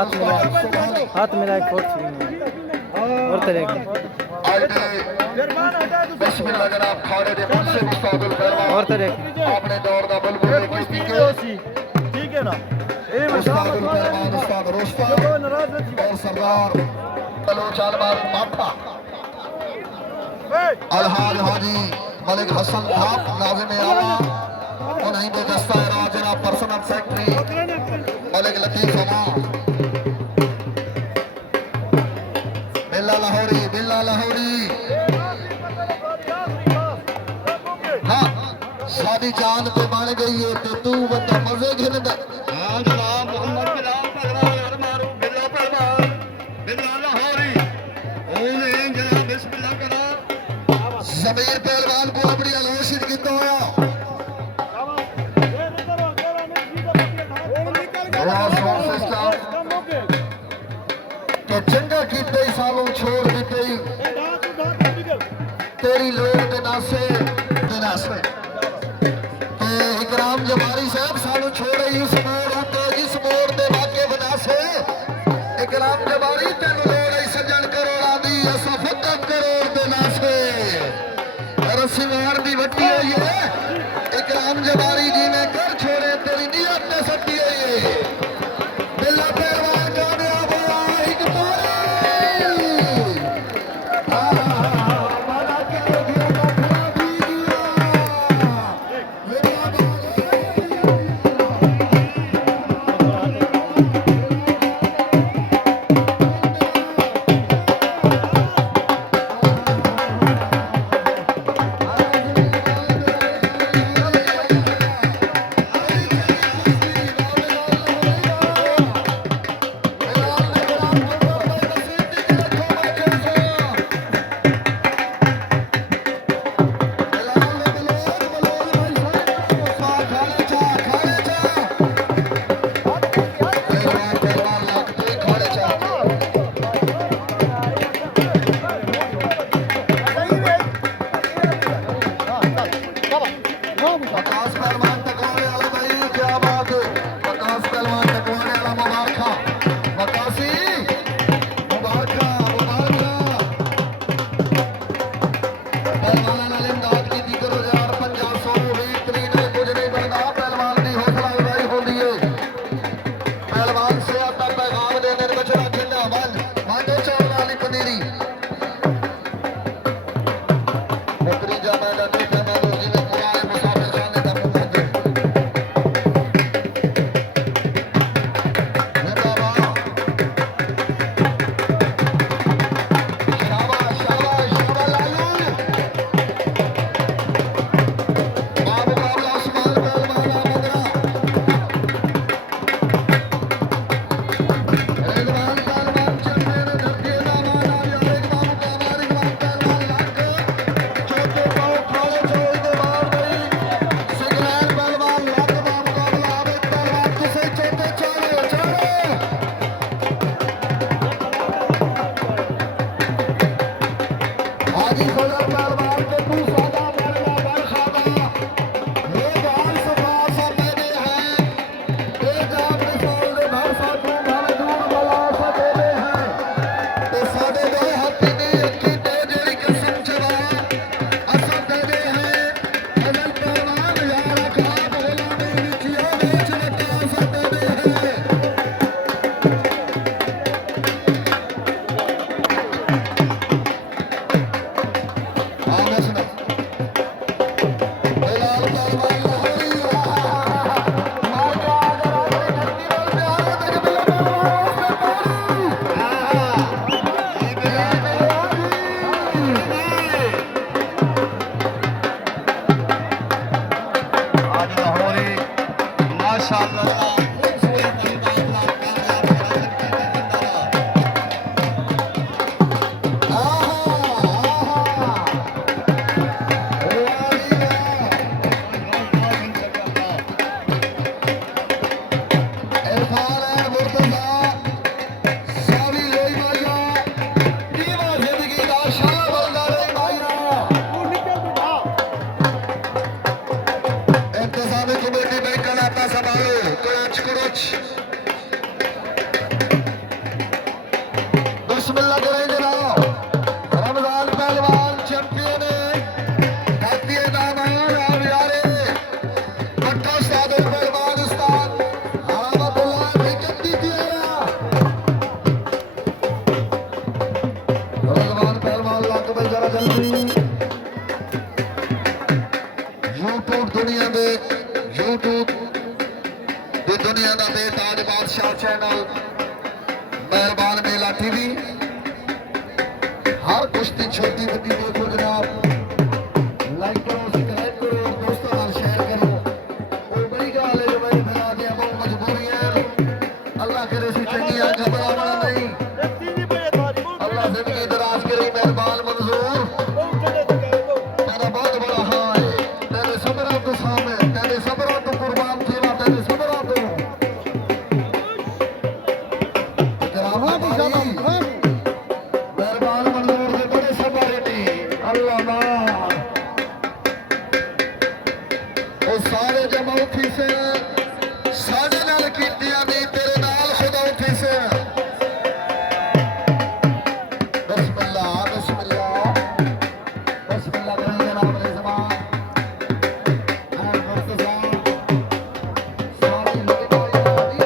हाथ मिला एक फोर्थ और तरेगी बिस्मिल्लाह जनाब खाने दे मुंसिफ उस्तादुल फरमान और तरेगी अपने दौर दा बुलबुल ठीक है ना उस्तादुल फरमान उस्ताद रुस्तम और सरदार बलोच अलमार माथा अलहाज हाजी मलिक हसन खाप नाज़िम आला उन्हीं के दस्तावेज़ जनाब पर्सनल सेक्रेटरी मलिक लतीफ अमा बिल्ला लाहौरी हाँ साडी जान पे बन गई है ते तू बंदा मजे घिरदा हाँ जनाब मोहम्मद बिलाल पहलवान और मारू बिल्ला पहलवान बिल्ला लाहौरी ओने जनाब बिस्मिल्लाह करा ज़मीर पहलवान को अपनी अलोशित कीता होया चंगा कीते सालों छोड़ दिते तेरी लोग दे नासे इकराम जमारी साहब सालों छोड़ इस मोड़ उते जिस मोड़ दे वाके बनासे इकराम जमारी तेन लोड़ आई सजन करोड़ा दी असा फतह करोड़ दे नासे रस्सी मार दी वट्टी हुई है इकराम जमारी जी ने कर छोड़े तेरी नियत ने सट्टी हुई है बिल्ला पहलवान कामयाब हुआ एक दे ताज बादशाह चैनल मेहरबान मेला टीवी हर कुश्ती छोटी बड़ी देखो जनाब लाइक करो सब्सक्राइब करो दोस्तों नाल शेयर करो और बड़ी गल है जो मेरे भरा दे बहुत मजबूरी है अल्लाह करे सी चंगियां खबरां वाला नहीं अल्लाह जिंदगी दराज करे मेहरबान मंजूर तेरा बहुत बड़ा हां है तेरे सबरा तो सामने तेरे सबरा तो कुर्बान थेवा तेरे सबरा तो मेहरबान मंजूर दे बड़े सबारे नी अल्लाह ना ओ सारे जमा उठी से साजे नाल कीतियां नी तेरे नाल खुदा उठी से बिस्मिल्लाह बिस्मिल्लाह बिस्मिल्लाह करें जनाब ने ज़बान और मुर्तज़ा सारी लगता यादी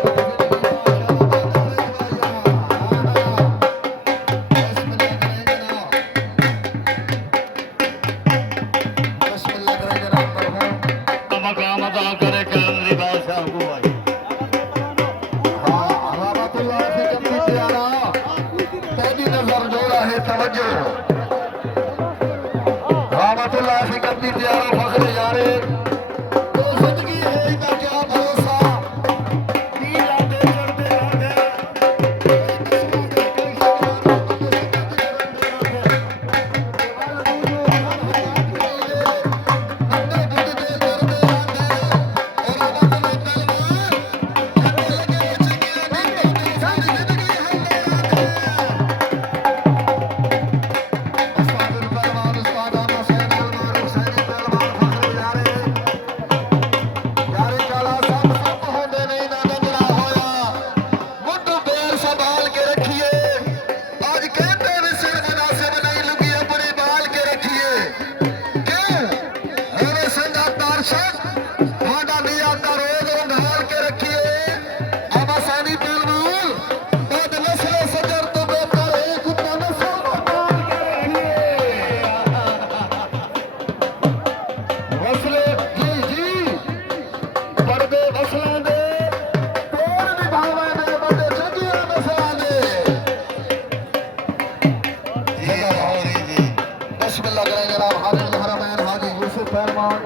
बिस्मिल्लाह करें जनाब मरहूम मकाम अदा करे कामली बादशाह को भाई रहमतुल्लाह से कभी प्यारा तेरी नजर जोड़ा है तवज्जो रहमतुल्लाह से कभी प्यारा फख्र यारे तो जिंदगी है इनका क्या भरोसा की लाते चढ़ते आगे बिस्मिल्लाह करें जनाब हाजी हरमैन हाजी यूसुफ पहलवान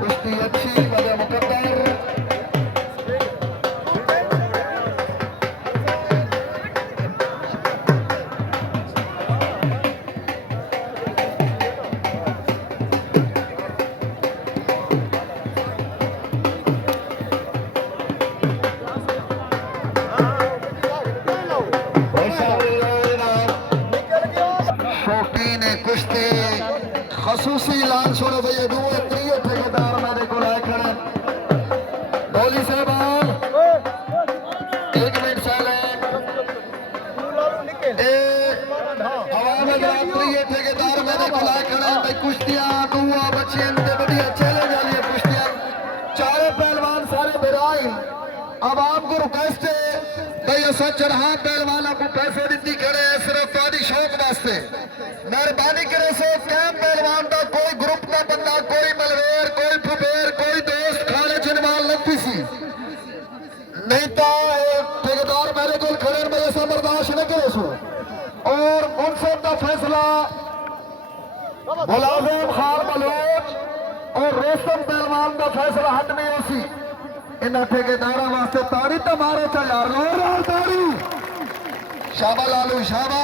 कुश्ती अच्छी वजह मुकद्दर शौकीन कुश्ती खसूसी ऐलान छोड़ो भैया दूर त्रियो ठेकेदार मेरे को लाए खड़े बोली साहब 1 मिनट साइलेंट आवाम त्रियो ठेकेदार मेरे को लाए खड़े भाई कुश्तियां दुआ बच्चियां ते बढ़िया चले जालिए कुश्तियां चारों पहलवान सारे बिराई आवाम को रिक्वेस्ट है भाई ऐसा चढ़ा पहलवान को पैसे दी खड़े सिर्फ तारी शौक वास्ते मेहरबानी करे सो कैम पहलवान का कोई ग्रुप का बंदा कोई मलवेर कोई फुबेर कोई दोस्त खाने चिनवाल लगती सी नहीं तो ठेकेदार मेरे को खड़े में ऐसा बर्दाश्त नहीं करे सो और मुनसिफ का फैसला मुलाजिम खार बलोच और रोस्तम पहलवान का फैसला हट में उसी इन्हें ठेकेदारा वास्ते तारी तो मारो चा यार लो तारी शाबा लालू शाबा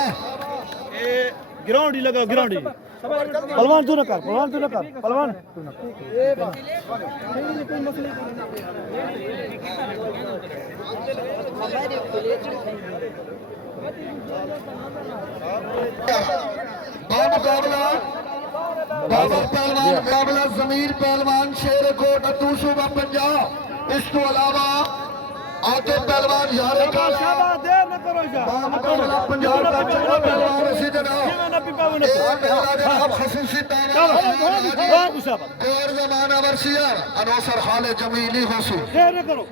ग्राउंड ही लगा ग्राउंड ही पहलवान तू न कर पहलवान तू न कर पहलवान तू न कर मुकाबला बाबर पहलवान मुकाबला जमीर पहलवान शेरकोट अतूशुबा पंजाब इसके अलावा आके पहलवान यारे का देर न करो जा मुकाबला पंजाब का चौथा पहलवान इसी जनाब जनाब खसूसी और जमाना वर्षिया अनोसर खाले जमीली हुसू देर न करो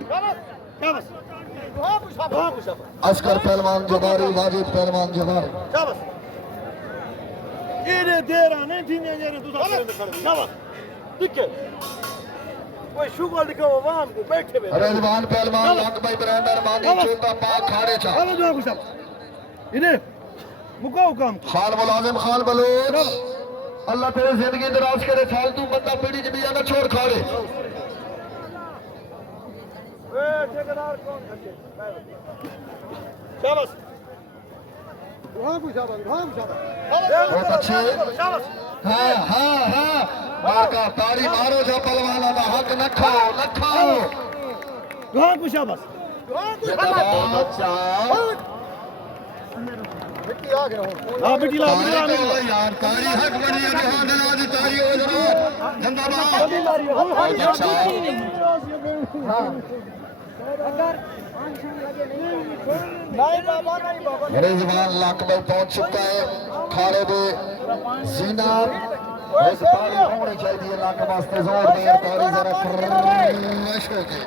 अस्कर पहलवान जबारी वाजिद पहलवान जबारी शाबाश ये देर आने थी ने तू साथ में खड़े शाबाश ठीक है कोई शुगर दिखो आवाम को बैठे हुए रिजवान पहलवान लाख भाई बराबर मानी छोटा पाक खाड़े चा हेलो जो कुछ इन्हें मुकाओ काम खान मुलाजिम खान बलूच अल्लाह तेरी जिंदगी दराज करे फालतू बंदा पीढ़ी च भी ना छोड़ खाड़े ठेकेदार कौन शाबाश बहुत अच्छे हाँ हाँ हाँ माका ताड़ी मारो जो पहलवाना दा हक न खाओ न खाओ कहाँ को शाबाश अच्छा हाँ बेटी ला यार तारी हक बनी है जहां दिला दी तारी हो जरा जिंदाबाद अच्छा रिजवान लाख में पहुंच चुका है खाड़े दे जीना बस तारी होनी चाहिए लाख वास्ते जोर दे तारी जरा फ्रेश हो गई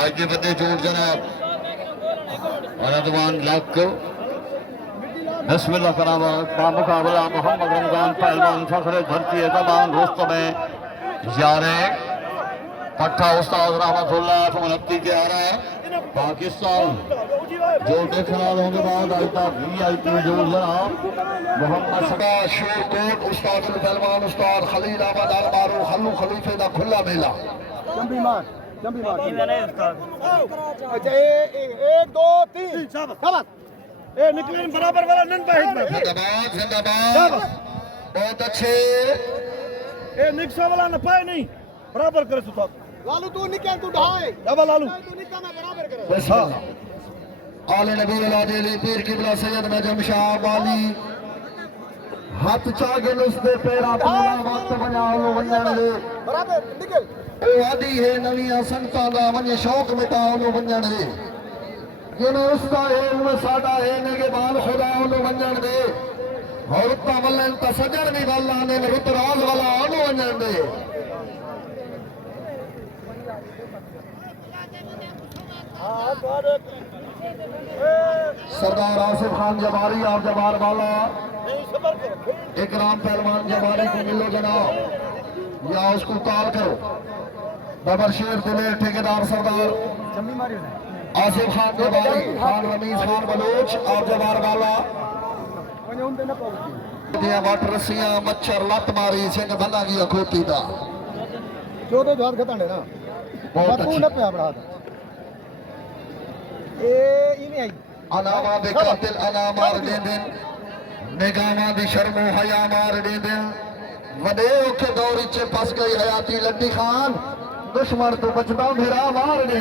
आज के बंदे जोर जनाब रिजवान लाख को बिस्मिल्लाह कराम का मुकाबला मोहम्मद रमजान पहलवान फखरे धरती है तमाम दोस्तों में यारे पट्टा उस्ताद रहमतुल्लाह मुनक्की के आ रहा है पाकिस्तान जो देखना होंगे बाद आइता वीआईपी जो जनाब मोहम्मद सदा शोकोट उस्ताद पहलवान उस्ताद खलील अहमद अल मारूफ खल्लू खलीफे दा खुला मेला जंबी मार अच्छा एक दो तीन शाबाश ए निकले बराबर वाला नन पे जिंदाबाद जिंदाबाद बहुत अच्छे ए निक्सा वाला न पाए नहीं बराबर करे सुता लालू तू निकल तू ढाए डबल लालू तू निकल मैं बराबर करे बस आले नबी अली पीर किबला सैयद नजम शाह वाली हाथ चागे उसके पैरा पाना वक्त बना लो वंजन दे बराबर निकल ओ आदि है नवीं संतां दा वंज शौक मिटाओ लो वंजन दे जिन्हें उसका इल्म साडा है नेगे बाल खुदा लो वंजन दे और उतना वलन ता सजन भी वाला ने रुतराज वाला लो वंजन दे सरदार आसिफ खान जबारी आप जबार वाला इकराम पहलवान जबारी को मिलो जनाब या उसको कॉल करो बबर शेर दिलेर ठेकेदार सरदार आसिफ खान जबारी खान रमीज खान बलोच आप जबार वाला वट रस्सियां मच्छर लत मारी सिंह बंदा की अखोती दा जो तो जात खतांडे ना बहुत तू अच्छी न पे अपना ए इने आई अनामा दे कातिल अना मार दे दिन निगामा दी शर्मो हया मार दे दिन वडे औखे दौर च फस गई हयाती लड्डी खान दुश्मन तो बचदा मेरा मार दे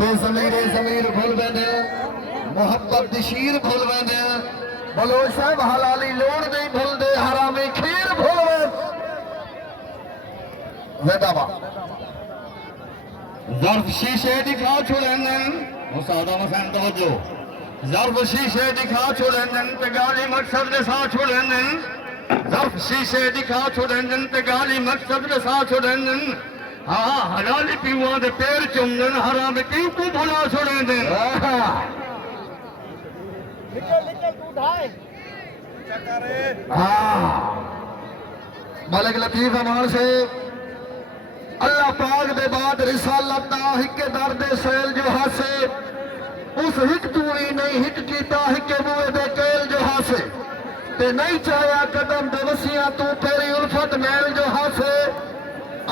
बेज़मीरे ज़मीर भूल वेंदे मोहब्बत दी शीर भूल वेंदे बलोच साहब हलाली लोड़ नहीं भूलदे हरामी खीर भूल वेंदा ज़र्फ शीशे दिखा छुड़ेंदन मुसादा मसन तवज्जो ज़र्फ शीशे दिखा छुड़ेंदन ते गाली मकसद दे साथ छुड़ेंदन ज़र्फ शीशे दिखा छुड़ेंदन ते गाली मकसद दे साथ छुड़ेंदन हाँ हलाली पीवा दे पैर चुमदन हराम पीव को भुला छुड़ेंदन निकल निकल तू ढाए हाँ मलिक लतीफ अमान से अल्लाह पाक दे बाद रिसालत दा हिके दर्द सैल जो हासे उस हिक तू ही नहीं हिक कीता हिके मुए दे केल जो हासे ते नहीं चाया कदम दे वसिया तू तेरी उल्फत मेल जो हासे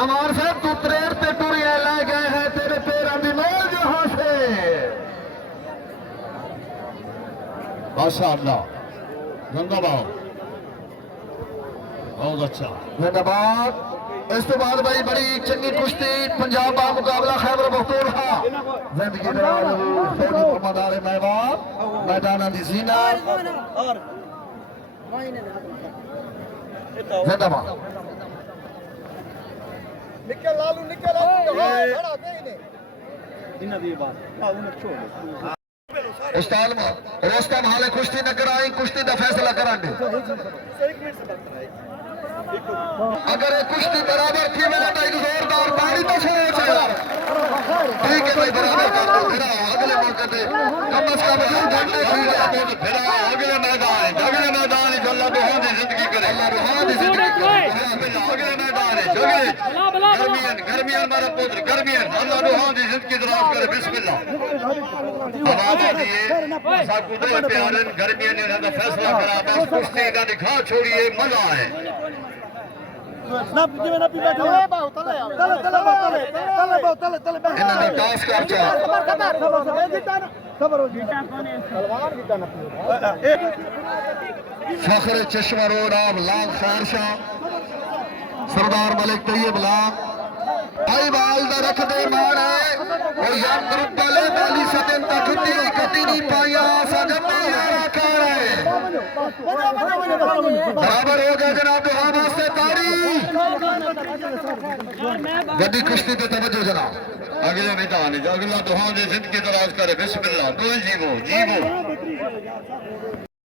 अमार साहब तू प्रेर ते टुरिया ले गए हैं तेरे पैरों दी मेल जो हासे माशाअल्लाह जिंदाबाद बहुत अच्छा जिंदाबाद इस तो बाद भाई बड़ी चंगी कुश्ती पंजाब का मुकाबला खैबर बख्तूरहा जिंदगी मदार महवाब मैदान दी जीनत जिंदाबाद निकल लालू निकल खड़ा दे इने इना दी बात आ उन्हें छोड़ उस्ताद रोस्ता हाले कुश्ती न कराई कुश्ती का फैसला करांगे अगर ये कुश्ती बराबर थी मेरा तो एक जोरदार ताड़ी तो सुनो चाहिए ठीक है भाई बराबर कर दो फिर अगले मौके पे कम से कम फिर अगले मैदान ही अल्लाह बहुत जिंदगी करे अल्लाह बहुत जिंदगी करे बिस्मिल्लाह अगले मैदान है गर्मियन मेरा पुत्र गर्मियन अल्लाह दुआ दी जिंदगी दराज करे बिस्मिल्लाह आवाज दिए साकू दे प्यारे गर्मियन ने दा फैसला करा बस कुश्ती दा दिखा छोड़िए मजा है ना जिवें ना बैठा है तले इन्होंने टास कर दिया खबर हो जी तलवार की ना फखर चश्मा रोड ऑफ लाल खान शाह सरदार मलिक तैयब लाल भाई बाल दा रख दे मारे और यार ग्रुप वाले बाली सदन तक कटी नहीं पाया सजन मारा कर है बराबर हो गया जनाब दुहान वास्ते तारी गड्डी कुश्ती पे तवज्जो जनाब अगले मैदान अगला दुहान जिंदगी दराज करे बिस्मिल्लाह दो जीवो